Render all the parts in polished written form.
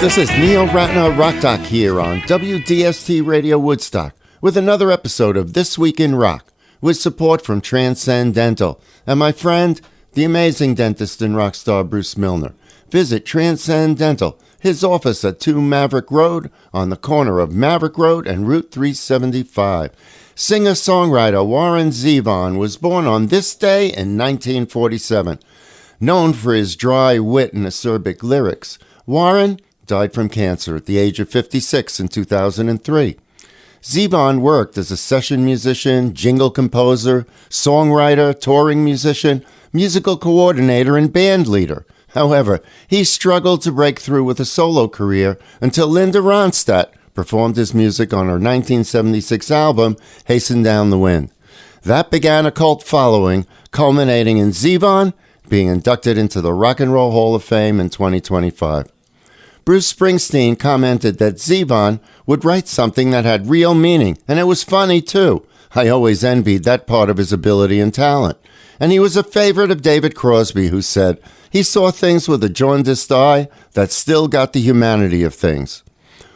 This is Neil Ratner Rock Doc here on WDST Radio Woodstock with another episode of This Week in Rock with support from Transcendental and my friend, the amazing dentist and rock star Bruce Milner. Visit Transcendental, his office at 2 Maverick Road on the corner of Maverick Road and Route 375. Singer-songwriter Warren Zevon was born on this day in 1947. Known for his dry wit and acerbic lyrics, Warren died from cancer at the age of 56 in 2003. Zevon worked as a session musician, jingle composer, songwriter, touring musician, musical coordinator, and band leader. However, he struggled to break through with a solo career until Linda Ronstadt performed his music on her 1976 album, Hasten Down the Wind. That began a cult following, culminating in Zevon being inducted into the Rock and Roll Hall of Fame in 2025. Bruce Springsteen commented that Zevon would write something that had real meaning, and it was funny too. I always envied that part of his ability and talent. And he was a favorite of David Crosby, who said he saw things with a jaundiced eye that still got the humanity of things.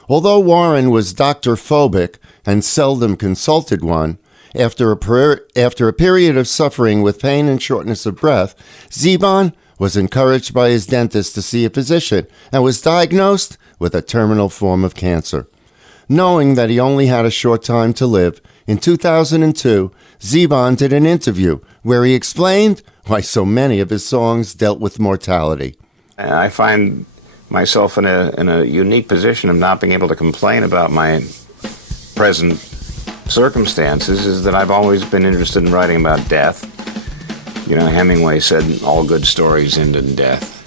Although Warren was doctor-phobic and seldom consulted one, after a period of suffering with pain and shortness of breath, Zevon was encouraged by his dentist to see a physician and was diagnosed with a terminal form of cancer. Knowing that he only had a short time to live, in 2002, Zevon did an interview where he explained why so many of his songs dealt with mortality. I find myself in a unique position of not being able to complain about my present circumstances, is that I've always been interested in writing about death. You know, Hemingway said all good stories end in death.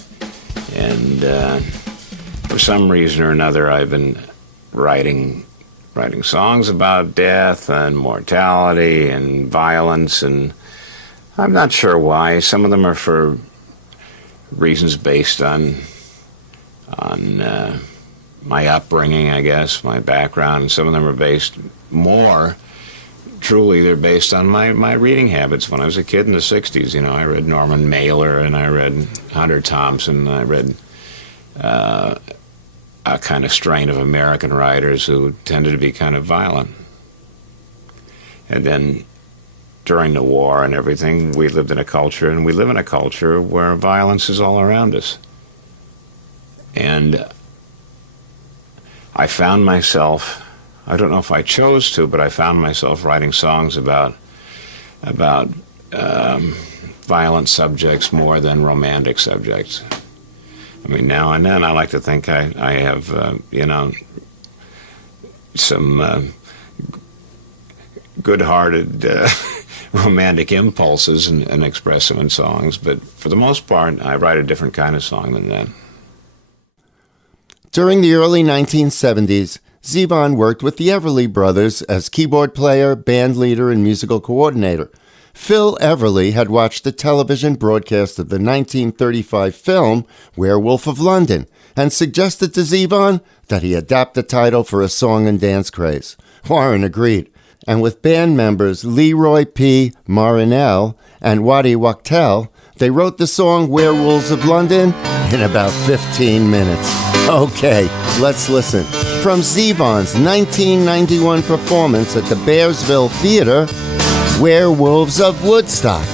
And for some reason or another, I've been writing songs about death and mortality and violence, and I'm not sure why. Some of them are for reasons based on my upbringing, I guess, my background. Some of them are based more, truly, they're based on my reading habits. When I was a kid in the 60s, you know, I read Norman Mailer and I read Hunter Thompson, and I read a kind of strain of American writers who tended to be kind of violent. And then during the war and everything, we lived in a culture, and we live in a culture where violence is all around us. And I found myself, I don't know if I chose to, but I found myself writing songs about violent subjects more than romantic subjects. I mean, now and then I like to think I have, some good-hearted romantic impulses and express them in songs, but for the most part, I write a different kind of song than that. During the early 1970s, Zevon worked with the Everly Brothers as keyboard player, band leader, and musical coordinator. Phil Everly had watched the television broadcast of the 1935 film Werewolves of London and suggested to Zevon that he adapt the title for a song and dance craze. Warren agreed, and with band members Leroy P. Marinell and Waddy Wachtel, they wrote the song Werewolves of London in about 15 minutes. Okay, let's listen. From Zevon's 1991 performance at the Bearsville Theater, Werewolves of Woodstock.